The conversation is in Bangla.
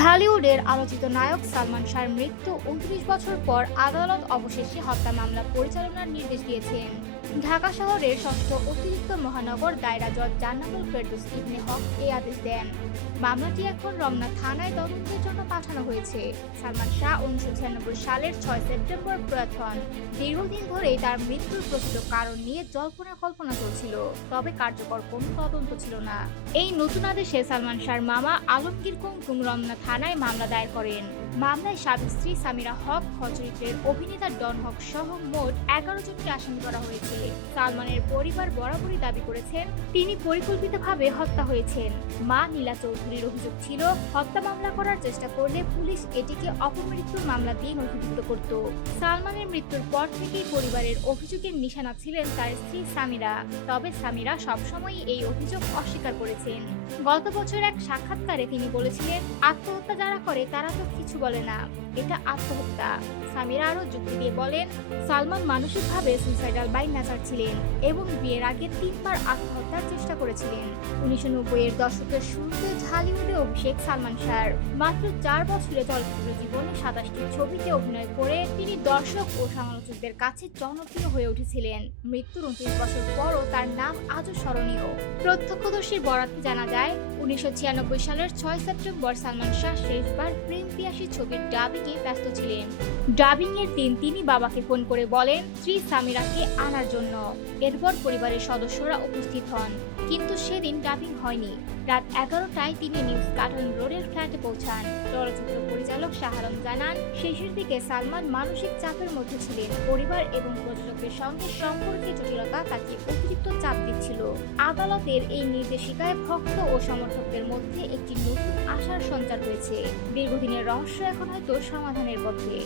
ঢালিউডের আলোচিত নায়ক সালমান শাহর মৃত্যু উনত্রিশ বছর পর আদালত অবশেষে হত্যা মামলা পরিচালনার নির্দেশ দিয়েছেন। ঢাকা শহরের ষষ্ঠ অতিরিক্ত মহানগর দায়রা জজ জান্নাতুল ফেরদৌস ইবনে হক এই আদেশ দেন। মামলাটি এখন রমনা থানায় তদন্তের জন্য পাঠানো হয়েছে। সালমান শাহ উনিশশো ছিয়ানব্বই সালের ছয় সেপ্টেম্বর প্রয়াত হন। দীর্ঘদিন ধরেই তার মৃত্যুর প্রকৃত কারণ নিয়ে জল্পনা কল্পনা চলছিল, তবে কার্যকর কোনো তদন্ত ছিল না। এই নতুন আদেশে সালমান শাহর মামা আলমগীর কুমকুম রমনা থানায় মামলা দায়ের করেন। মামলায় সাবেক স্ত্রী সামিরা হক চরিত্রের অভিনেতা ডন হক সহ মোট এগারো জনকে আসামি করা হয়েছে। Absolutely. সালমানের পরিবার বরাবরই দাবি করেছেন, তিনি পরিকল্পিতভাবে হত্যা হয়েছেন। মা নীলা চৌধুরীর অভিযোগ ছিল, হত্যা মামলা করার চেষ্টা করলে পুলিশ এটিকে অপমৃত্যুর মামলা দিয়ে নথিভুক্ত করত। সালমানের মৃত্যুর পর থেকেই পরিবারের অভিযোগের নিশানা ছিলেন তার স্ত্রী সামিরা। তবে সামিরা সবসময়ই এই অভিযোগ অস্বীকার করেছেন। গত বছর এক সাক্ষাৎকারে তিনি বলেছিলেন, আত্মহত্যা যারা করে, তারা তো কিছু বলে না। এটা আত্মহত্যা। সামিরা আরও যুক্তি দিয়ে বলেন, সালমান মানসিকভাবে সুইসাইডাল বাই নেচার ছিলেন। এবং বিয়ের আগে তিনবার আত্মহত্যার চেষ্টা করেছিলেন। উনিশশো নব্বই এর দশকের শুরুতে হলিউডে অভিষেক সালমান শাহর মাত্র চার বছরে চলচ্চিত্র জীবনে সাতাশটি ছবিতে অভিনয় করে তিনি দর্শক ও সমালোচকদের কাছে জনপ্রিয় হয়ে উঠেছিলেন। মৃত্যুর উনত্রিশ বছর পরও তার নাম আজও স্মরণীয়। প্রত্যক্ষদর্শীর বরাতে জানা যায় উনিশশো ছিয়ানব্বই সালের ছয় সেপ্টেম্বর সালমান শাহ শেষবার প্রেম পিয়াসী ছবির ডাবিংয়ে ব্যস্ত ছিলেন। ডাবিং এর দিন তিনি বাবাকে ফোন করে বলেন, স্ত্রী সামিরাকে আনার জন্য। এরপর পরিবারের সদস্যরা উপস্থিত হন। কিন্তু সেদিন ডাবিং হয়নি। রাত এগারোটায় তিনি নিউজ কার্টন রোডের ফ্ল্যাটে পৌঁছান। চলচ্চিত্র পরিচালক শাহরম জানান, শেষের দিকে সালমান মানসিক চাপের মধ্যে ছিলেন। পরিবার এবং প্রযোজকের সঙ্গে সম্পর্কে জটিলতা তাকে অতিরিক্ত চাপ দিচ্ছিল। আদালতের এই নির্দেশিকায় ভক্ত ও সমর্থকদের মধ্যে একটি নতুন আশার সঞ্চার হয়েছে। দীর্ঘদিনের রহস্য এখন হয়তো সমাধানের পথে।